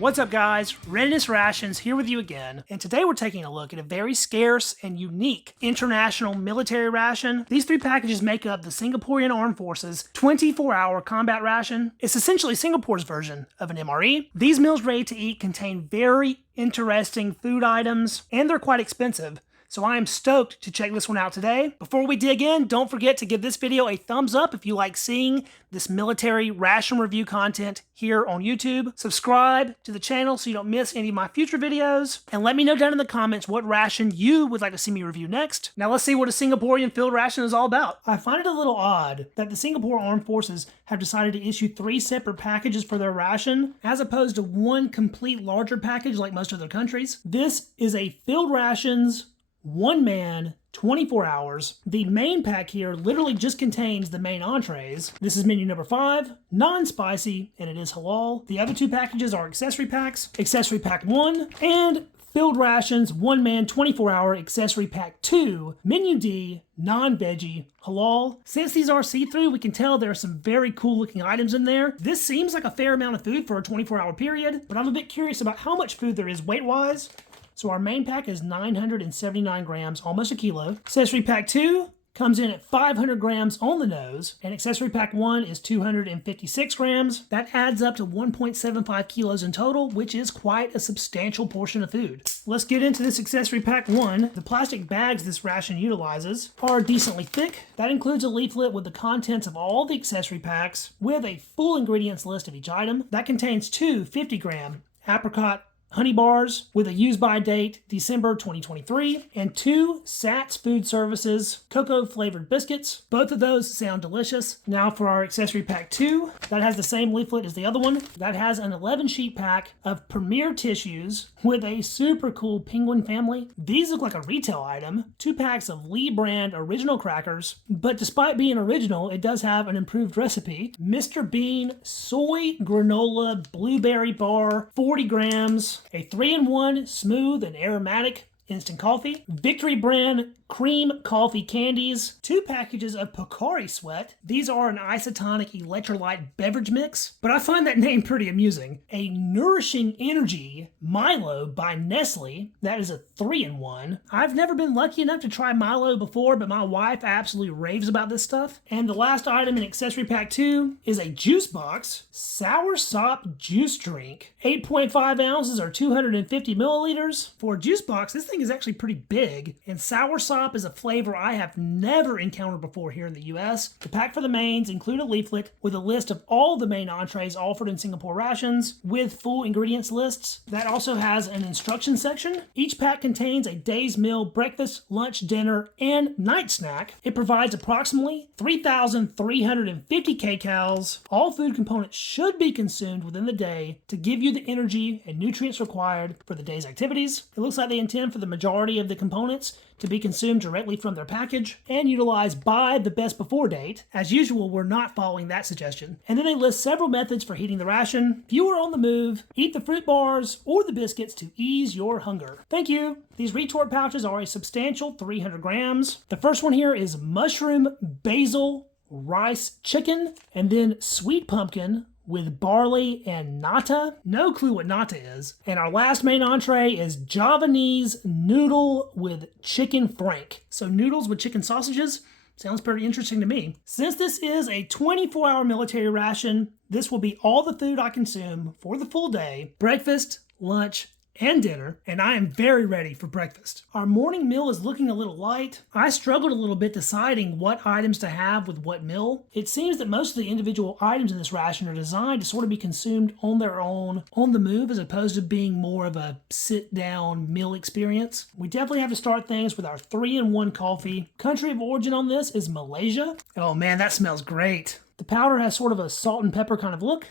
What's up guys, Readiness Rations here with you again, and today we're taking a look at a very scarce and unique international military ration. These three packages make up the Singaporean Armed Forces 24-hour combat ration. It's essentially Singapore's version of an MRE. These meals ready to eat contain very interesting food items, and they're quite expensive. So I am stoked to check this one out today. Before we dig in, don't forget to give this video a thumbs up if you like seeing this military ration review content here on YouTube. Subscribe to the channel so you don't miss any of my future videos. And let me know down in the comments what ration you would like to see me review next. Now let's see what a Singaporean field ration is all about. I find it a little odd that the Singapore Armed Forces have decided to issue 3 separate packages for their ration, as opposed to one complete larger package like most other countries. This is a field rations, 1 man, 24 hours. The main pack here literally just contains the main entrees. This is menu number 5, non-spicy, and it is halal. The other 2 packages are accessory packs, accessory pack 1, and field rations, 1 man, 24 hour, accessory pack 2, menu D, non-veggie, halal. Since these are see-through, we can tell there are some very cool looking items in there. This seems like a fair amount of food for a 24-hour period, but I'm a bit curious about how much food there is weight-wise. So our main pack is 979 grams, almost a kilo. Accessory pack 2 comes in at 500 grams on the nose, and accessory pack 1 is 256 grams. That adds up to 1.75 kilos in total, which is quite a substantial portion of food. Let's get into this accessory pack 1. The plastic bags this ration utilizes are decently thick. That includes a leaflet with the contents of all the accessory packs, with a full ingredients list of each item. That contains 2 50-gram apricot honey bars with a use-by date December 2023, and 2 Sats Food Services cocoa-flavored biscuits. Both of those sound delicious. Now for our accessory pack 2, that has the same leaflet as the other one. That has an 11-sheet pack of Premier tissues with a super cool penguin family. These look like a retail item. 2 packs of Lee brand original crackers, but despite being original, it does have an improved recipe. Mr. Bean soy granola blueberry bar, 40 grams. A 3-in-1 smooth and aromatic instant coffee, Victory brand cream coffee candies, 2 packages of Pocari Sweat. These are an isotonic electrolyte beverage mix, but I find that name pretty amusing. A Nourishing Energy Milo by Nestle. That is a 3-in-1. I've never been lucky enough to try Milo before, but my wife absolutely raves about this stuff. And the last item in accessory pack 2 is a juice box, sour sop juice drink, 8.5 ounces or 250 milliliters. For a juice box, this thing is actually pretty big, and sour sop is a flavor I have never encountered before here in the US. The pack for the mains include a leaflet with a list of all the main entrees offered in Singapore rations with full ingredients lists. That also has an instruction section. Each pack contains a day's meal, breakfast, lunch, dinner, and night snack. It provides approximately 3,350 kcals. All food components should be consumed within the day to give you the energy and nutrients required for the day's activities. It looks like they intend for the majority of the components to be consumed directly from their package and utilized by the best before date. As usual, we're not following that suggestion. And then they list several methods for heating the ration. If you are on the move, eat the fruit bars or the biscuits to ease your hunger. Thank you. These retort pouches are a substantial 300 grams. The first one here is mushroom basil rice chicken, and then sweet pumpkin with barley and nata. No clue what nata is. And our last main entree is Javanese noodle with chicken frank. So noodles with chicken sausages? Sounds pretty interesting to me. Since this is a 24-hour military ration, this will be all the food I consume for the full day, breakfast, lunch, and dinner, and I am very ready for breakfast. Our morning meal is looking a little light. I struggled a little bit deciding what items to have with what meal. It seems that most of the individual items in this ration are designed to sort of be consumed on their own, on the move, as opposed to being more of a sit-down meal experience. We definitely have to start things with our 3-in-1 coffee. Country of origin on this is Malaysia. Oh man, that smells great. The powder has sort of a salt and pepper kind of look.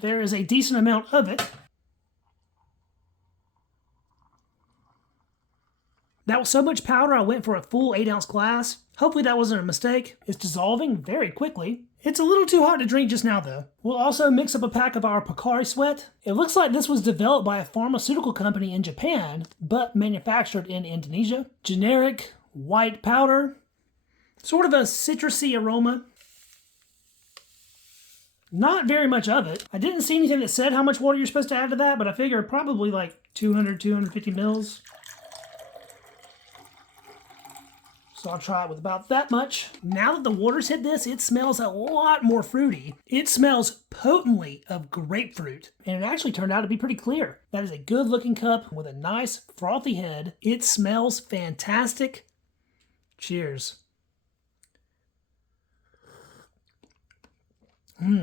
There is a decent amount of it. That was so much powder I went for a full 8-ounce glass. Hopefully that wasn't a mistake. It's dissolving very quickly. It's a little too hot to drink just now though. We'll also mix up a pack of our Pocari Sweat. It looks like this was developed by a pharmaceutical company in Japan, but manufactured in Indonesia. Generic white powder. Sort of a citrusy aroma. Not very much of it. I didn't see anything that said how much water you're supposed to add to that, but I figure probably like 200, 250 mils. So I'll try it with about that much. Now that the water's hit this, it smells a lot more fruity. It smells potently of grapefruit, and it actually turned out to be pretty clear. That is a good looking cup with a nice frothy head. It smells fantastic. Cheers.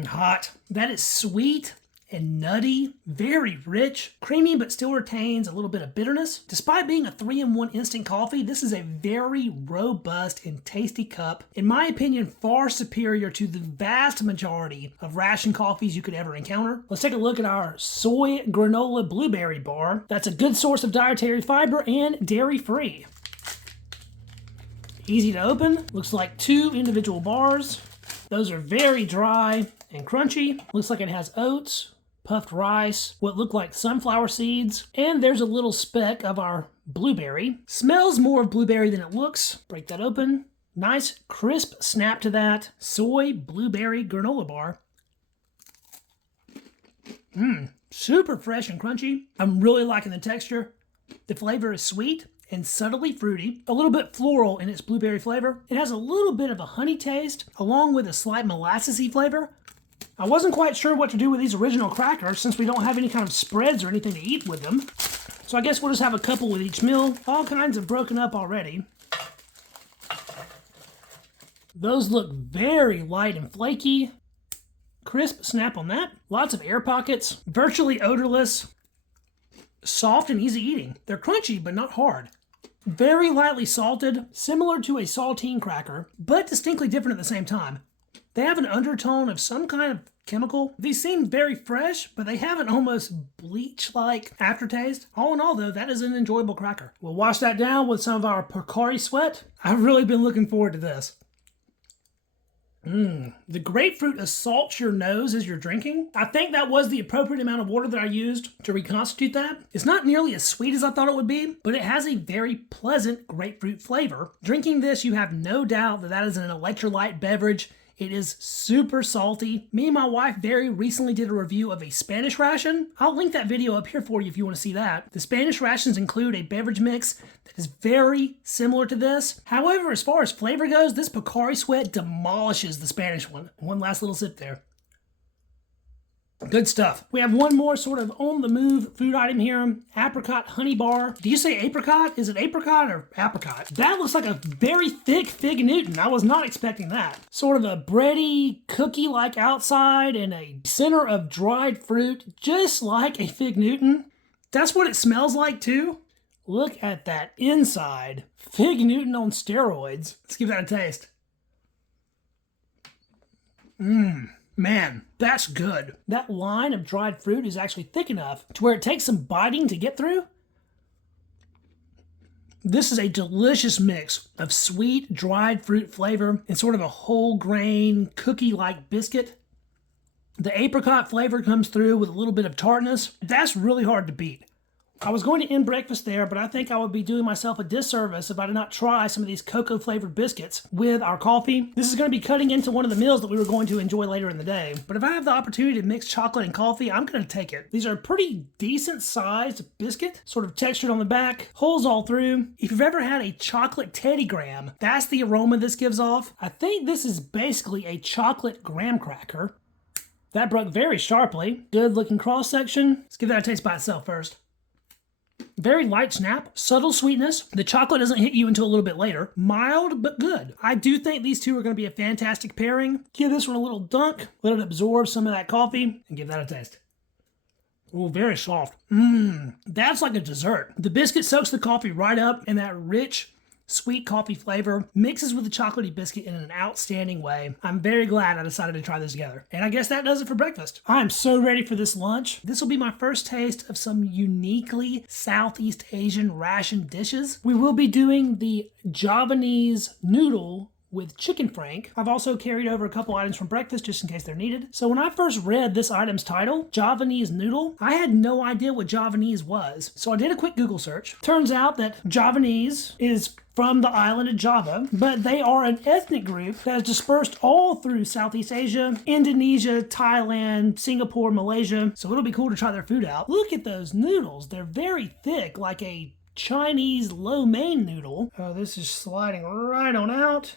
Hot. That is sweet and nutty, very rich, creamy, but still retains a little bit of bitterness. Despite being a 3-in-1 instant coffee, this is a very robust and tasty cup. In my opinion, far superior to the vast majority of ration coffees you could ever encounter. Let's take a look at our soy granola blueberry bar. That's a good source of dietary fiber and dairy-free. Easy to open. Looks like 2 individual bars. Those are very dry and crunchy. Looks like it has oats, puffed rice, what look like sunflower seeds, and there's a little speck of our blueberry. Smells more of blueberry than it looks. Break that open. Nice crisp snap to that soy blueberry granola bar. Super fresh and crunchy. I'm really liking the texture. The flavor is sweet and subtly fruity, a little bit floral in its blueberry flavor. It has a little bit of a honey taste, along with a slight molassesy flavor. I wasn't quite sure what to do with these original crackers since we don't have any kind of spreads or anything to eat with them. So I guess we'll just have a couple with each meal. All kinds of broken up already. Those look very light and flaky. Crisp snap on that. Lots of air pockets. Virtually odorless. Soft and easy eating. They're crunchy but not hard. Very lightly salted, similar to a saltine cracker, but distinctly different at the same time. They have an undertone of some kind of chemical. These seem very fresh, but they have an almost bleach-like aftertaste. All in all, though, that is an enjoyable cracker. We'll wash that down with some of our Pocari Sweat. I've really been looking forward to this. The grapefruit assaults your nose as you're drinking. I think that was the appropriate amount of water that I used to reconstitute that. It's not nearly as sweet as I thought it would be, but it has a very pleasant grapefruit flavor. Drinking this, you have no doubt that that is an electrolyte beverage. It is super salty. Me and my wife very recently did a review of a Spanish ration. I'll link that video up here for you if you want to see that. The Spanish rations include a beverage mix that is very similar to this. However, as far as flavor goes, this Pocari Sweat demolishes the Spanish one. One last little sip there. Good stuff. We have one more sort of on-the-move food item here. Apricot honey bar. Do you say apricot? Is it apricot or apricot? That looks like a very thick Fig Newton. I was not expecting that. Sort of a bready, cookie-like outside and a center of dried fruit, just like a Fig Newton. That's what it smells like too. Look at that inside. Fig Newton on steroids. Let's give that a taste. Man, that's good. That line of dried fruit is actually thick enough to where it takes some biting to get through. This is a delicious mix of sweet, dried fruit flavor and sort of a whole grain, cookie-like biscuit. The apricot flavor comes through with a little bit of tartness. That's really hard to beat. I was going to end breakfast there, but I think I would be doing myself a disservice if I did not try some of these cocoa-flavored biscuits with our coffee. This is going to be cutting into one of the meals that we were going to enjoy later in the day. But if I have the opportunity to mix chocolate and coffee, I'm going to take it. These are a pretty decent-sized biscuit, sort of textured on the back, holes all through. If you've ever had a chocolate Teddy Graham, that's the aroma this gives off. I think this is basically a chocolate graham cracker. That broke very sharply. Good-looking cross-section. Let's give that a taste by itself first. Very light snap, subtle sweetness. The chocolate doesn't hit you until a little bit later. Mild, but good. I do think these two are going to be a fantastic pairing. Give this one a little dunk, let it absorb some of that coffee, and give that a taste. Oh, very soft. That's like a dessert. The biscuit soaks the coffee right up, and that rich, sweet coffee flavor mixes with the chocolatey biscuit in an outstanding way. I'm very glad I decided to try this together. And I guess that does it for breakfast. I'm so ready for this lunch. This will be my first taste of some uniquely Southeast Asian ration dishes. We will be doing the Javanese noodle with chicken frank. I've also carried over a couple items from breakfast just in case they're needed. So when I first read this item's title, Javanese noodle, I had no idea what Javanese was. So I did a quick Google search. Turns out that Javanese is from the island of Java, but they are an ethnic group that is dispersed all through Southeast Asia, Indonesia, Thailand, Singapore, Malaysia. So it'll be cool to try their food out. Look at those noodles. They're very thick, like a Chinese lo mein noodle. Oh, this is sliding right on out.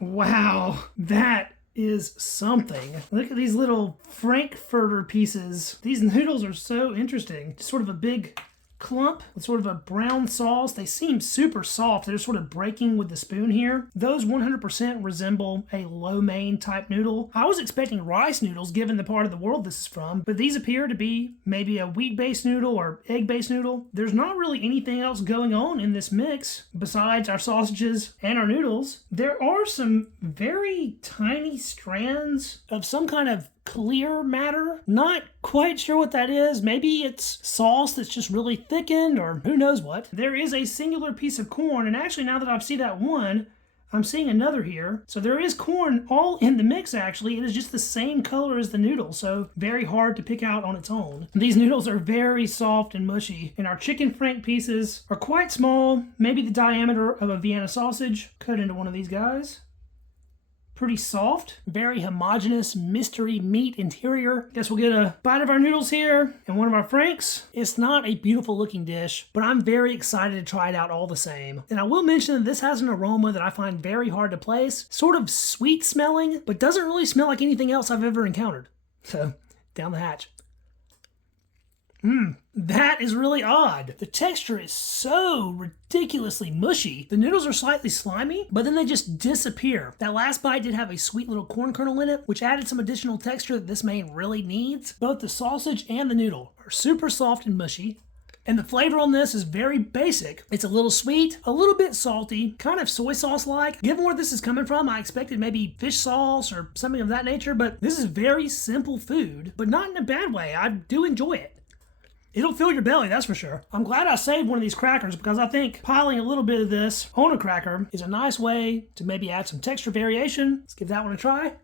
Wow, that is something. Look at these little Frankfurter pieces. These noodles are so interesting. Just sort of a big clump with sort of a brown sauce. They seem super soft. They're sort of breaking with the spoon here. Those 100% resemble a lo mein type noodle. I was expecting rice noodles given the part of the world this is from, but these appear to be maybe a wheat-based noodle or egg-based noodle. There's not really anything else going on in this mix besides our sausages and our noodles. There are some very tiny strands of some kind of clear matter. Not quite sure what that is. Maybe it's sauce that's just really thickened, or who knows what. There is a singular piece of corn, and actually now that I've seen that one, I'm seeing another here. So there is corn all in the mix actually. It is just the same color as the noodle, so very hard to pick out on its own. These noodles are very soft and mushy, and our chicken frank pieces are quite small, maybe the diameter of a Vienna sausage. Cut into one of these guys. Pretty soft, very homogeneous mystery meat interior. Guess we'll get a bite of our noodles here and one of our franks. It's not a beautiful looking dish, but I'm very excited to try it out all the same. And I will mention that this has an aroma that I find very hard to place. Sort of sweet smelling, but doesn't really smell like anything else I've ever encountered. So, down the hatch. That is really odd. The texture is so ridiculously mushy. The noodles are slightly slimy, but then they just disappear. That last bite did have a sweet little corn kernel in it, which added some additional texture that this main really needs. Both the sausage and the noodle are super soft and mushy. And the flavor on this is very basic. It's a little sweet, a little bit salty, kind of soy sauce-like. Given where this is coming from, I expected maybe fish sauce or something of that nature, but this is very simple food, but not in a bad way. I do enjoy it. It'll fill your belly, that's for sure. I'm glad I saved one of these crackers because I think piling a little bit of this on a cracker is a nice way to maybe add some texture variation. Let's give that one a try.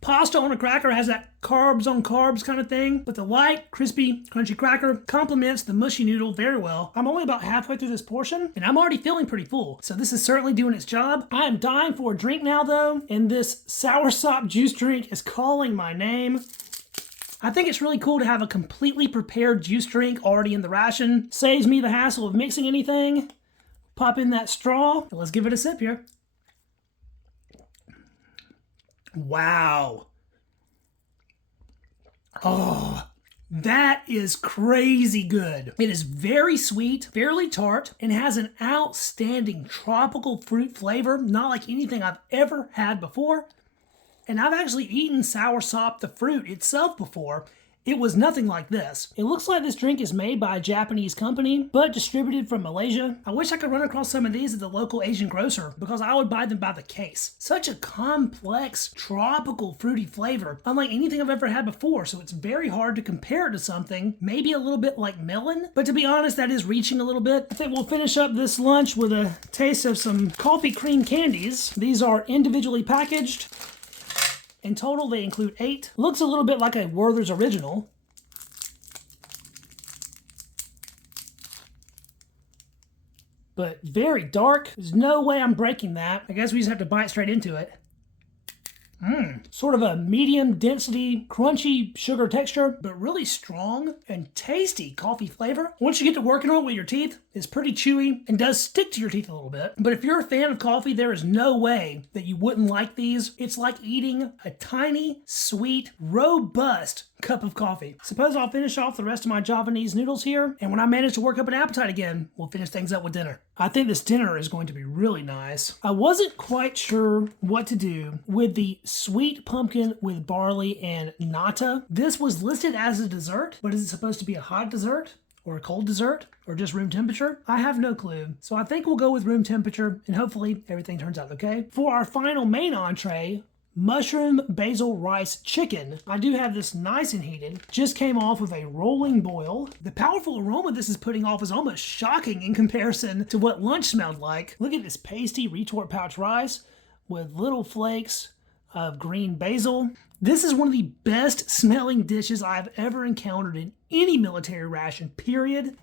Pasta on a cracker has that carbs on carbs kind of thing, but the light, crispy, crunchy cracker complements the mushy noodle very well. I'm only about halfway through this portion, and I'm already feeling pretty full, so this is certainly doing its job. I am dying for a drink now, though, and this soursop juice drink is calling my name. I think it's really cool to have a completely prepared juice drink already in the ration. Saves me the hassle of mixing anything. Pop in that straw. Let's give it a sip here. Wow. Oh, that is crazy good. It is very sweet, fairly tart, and has an outstanding tropical fruit flavor, not like anything I've ever had before. And I've actually eaten soursop, the fruit itself, before. It was nothing like this. It looks like this drink is made by a Japanese company, but distributed from Malaysia. I wish I could run across some of these at the local Asian grocer because I would buy them by the case. Such a complex, tropical, fruity flavor, unlike anything I've ever had before, so it's very hard to compare it to something, maybe a little bit like melon, but to be honest, that is reaching a little bit. I think we'll finish up this lunch with a taste of some coffee cream candies. These are individually packaged. In total, they include 8. Looks a little bit like a Werther's Original. But very dark. There's no way I'm breaking that. I guess we just have to bite straight into it. Sort of a medium density, crunchy sugar texture, but really strong and tasty coffee flavor. Once you get to working on it with your teeth, it's pretty chewy and does stick to your teeth a little bit. But if you're a fan of coffee, there is no way that you wouldn't like these. It's like eating a tiny, sweet, robust cup of coffee. Suppose I'll finish off the rest of my Javanese noodles here, and when I manage to work up an appetite again, we'll finish things up with dinner. I think this dinner is going to be really nice. I wasn't quite sure what to do with the sweet pumpkin with barley and nata. This was listed as a dessert, but is it supposed to be a hot dessert? Or a cold dessert? Or just room temperature? I have no clue. So I think we'll go with room temperature, and hopefully everything turns out okay. For our final main entree, mushroom basil rice chicken. I do have this nice and heated. Just came off of a rolling boil. The powerful aroma this is putting off is almost shocking in comparison to what lunch smelled like. Look at this pasty retort pouch rice with little flakes of green basil. This is one of the best smelling dishes I've ever encountered in any military ration, period.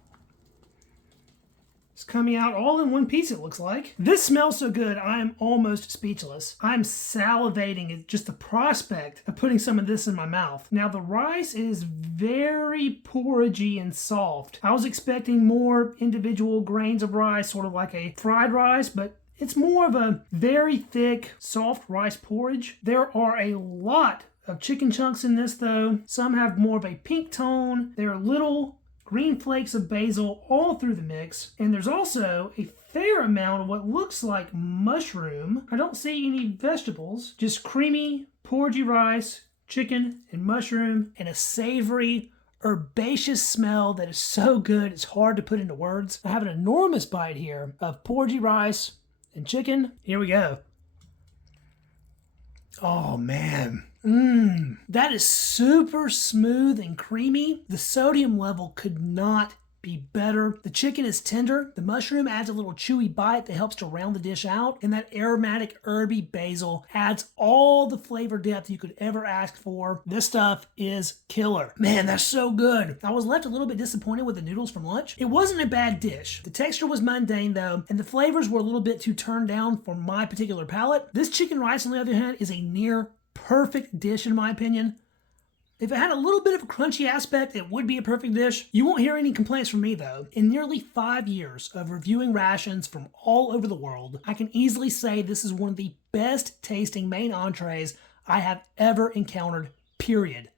It's coming out all in one piece, it looks like. This smells so good, I am almost speechless. I'm salivating at just the prospect of putting some of this in my mouth. Now, the rice is very porridgey and soft. I was expecting more individual grains of rice, sort of like a fried rice, but it's more of a very thick, soft rice porridge. There are a lot of chicken chunks in this, though. Some have more of a pink tone. There are little green flakes of basil all through the mix. And there's also a fair amount of what looks like mushroom. I don't see any vegetables, just creamy, porridgey rice, chicken, and mushroom, and a savory, herbaceous smell that is so good it's hard to put into words. I have an enormous bite here of porridgey rice and chicken. Here we go. Oh man. That is super smooth and creamy. The sodium level could not be better. The chicken is tender. The mushroom adds a little chewy bite that helps to round the dish out. And that aromatic herby basil adds all the flavor depth you could ever ask for. This stuff is killer. Man, that's so good. I was left a little bit disappointed with the noodles from lunch. It wasn't a bad dish. The texture was mundane though, and the flavors were a little bit too turned down for my particular palate. This chicken rice, on the other hand, is a near perfect dish in my opinion. If it had a little bit of a crunchy aspect, it would be a perfect dish. You won't hear any complaints from me though. In nearly 5 years of reviewing rations from all over the world, I can easily say this is one of the best tasting main entrees I have ever encountered, period.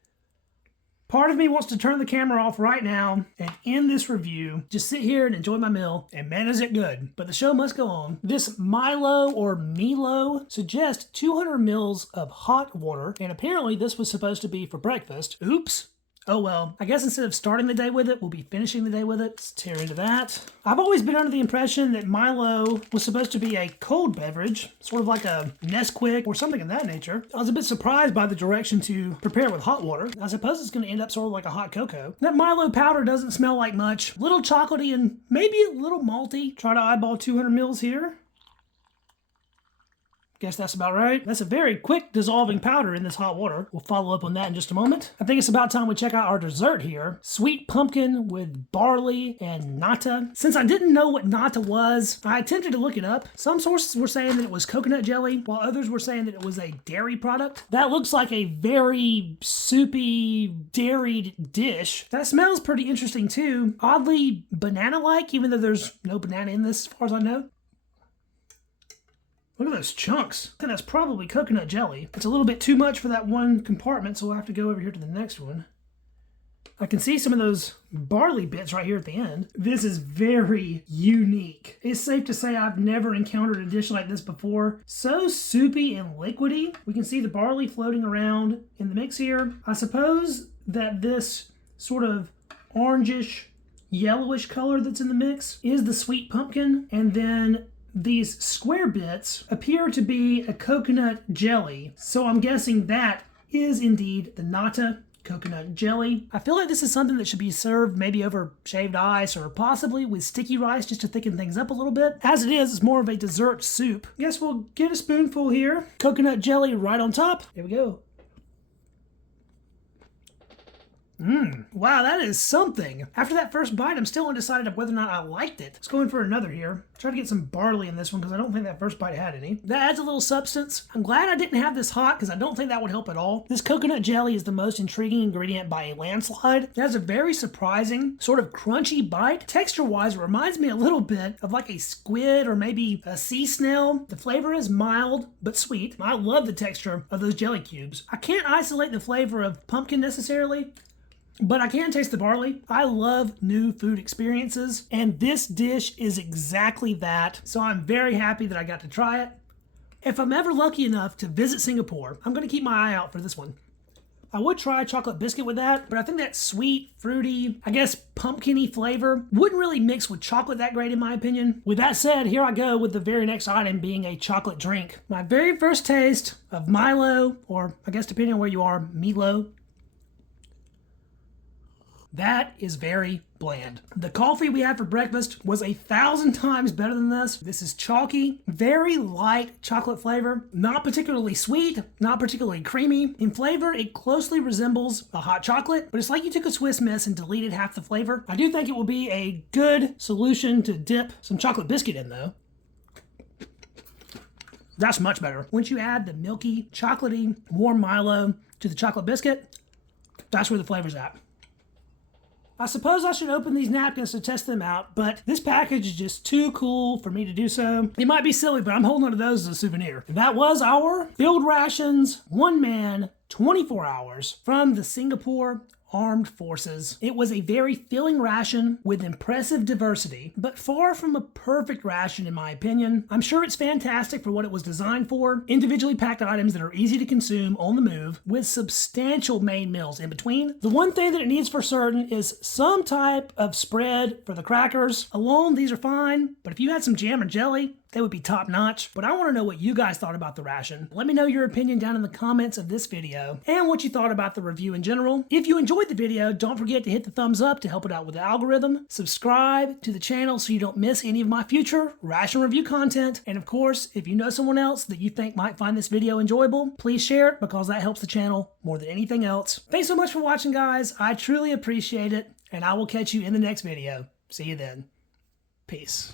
Part of me wants to turn the camera off right now and end this review, just sit here and enjoy my meal, and man is it good. But the show must go on. This Milo or Milo suggests 200 mils of hot water, and apparently this was supposed to be for breakfast. Oops. Oh well, I guess instead of starting the day with it, we'll be finishing the day with it. Let's tear into that. I've always been under the impression that Milo was supposed to be a cold beverage, sort of like a Nesquik or something of that nature. I was a bit surprised by the direction to prepare with hot water. I suppose it's going to end up sort of like a hot cocoa. That Milo powder doesn't smell like much. Little chocolatey and maybe a little malty. Try to eyeball 200 mils here. Guess that's about right. That's a very quick dissolving powder in this hot water. We'll follow up on that in just a moment. I think it's about time we check out our dessert here. Sweet pumpkin with barley and nata. Since I didn't know what nata was, I attempted to look it up. Some sources were saying that it was coconut jelly, while others were saying that it was a dairy product. That looks like a very soupy, dairied dish. That smells pretty interesting too. Oddly banana-like, even though there's no banana in this as far as I know. Look at those chunks. I think that's probably coconut jelly. It's a little bit too much for that one compartment, so we'll have to go over here to the next one. I can see some of those barley bits right here at the end. This is very unique. It's safe to say I've never encountered a dish like this before. So soupy and liquidy. We can see the barley floating around in the mix here. I suppose that this sort of orangish, yellowish color that's in the mix is the sweet pumpkin, and then these square bits appear to be a coconut jelly, so I'm guessing that is indeed the nata coconut jelly. I feel like this is something that should be served maybe over shaved ice or possibly with sticky rice just to thicken things up a little bit. As it is, it's more of a dessert soup. Guess we'll get a spoonful here. Coconut jelly right on top. There we go. Wow, that is something. After that first bite, I'm still undecided of whether or not I liked it. Let's go in for another here. Try to get some barley in this one because I don't think that first bite had any. That adds a little substance. I'm glad I didn't have this hot because I don't think that would help at all. This coconut jelly is the most intriguing ingredient by a landslide. It has a very surprising, sort of crunchy bite. Texture-wise, it reminds me a little bit of like a squid or maybe a sea snail. The flavor is mild but sweet. I love the texture of those jelly cubes. I can't isolate the flavor of pumpkin necessarily, but I can taste the barley. I love new food experiences, and this dish is exactly that. So I'm very happy that I got to try it. If I'm ever lucky enough to visit Singapore, I'm going to keep my eye out for this one. I would try a chocolate biscuit with that, but I think that sweet, fruity, I guess pumpkin-y flavor wouldn't really mix with chocolate that great in my opinion. With that said, here I go with the very next item being a chocolate drink. My very first taste of Milo, or I guess depending on where you are, Milo. That is very bland. The coffee we had for breakfast was 1,000 times better than this. This is chalky, very light chocolate flavor, not particularly sweet, not particularly creamy. In flavor, it closely resembles a hot chocolate, but it's like you took a Swiss Miss and deleted half the flavor. I do think it will be a good solution to dip some chocolate biscuit in though. That's much better. Once you add the milky, chocolatey, warm Milo to the chocolate biscuit, that's where the flavor's at. I suppose I should open these napkins to test them out, but this package is just too cool for me to do so. It might be silly, but I'm holding on to those as a souvenir. And that was our Field Rations 1 Man 24 hours from the Singapore Armed Forces. It was a very filling ration with impressive diversity, but far from a perfect ration in my opinion. I'm sure it's fantastic for what it was designed for. Individually packed items that are easy to consume on the move with substantial main meals in between. The one thing that it needs for certain is some type of spread for the crackers. Alone, these are fine, but if you had some jam or jelly, they would be top notch. But I want to know what you guys thought about the ration. Let me know your opinion down in the comments of this video and what you thought about the review in general. If you enjoyed the video, don't forget to hit the thumbs up to help it out with the algorithm. Subscribe to the channel so you don't miss any of my future ration review content. And of course, if you know someone else that you think might find this video enjoyable, please share it because that helps the channel more than anything else. Thanks so much for watching, guys. I truly appreciate it, and I will catch you in the next video. See you then. Peace.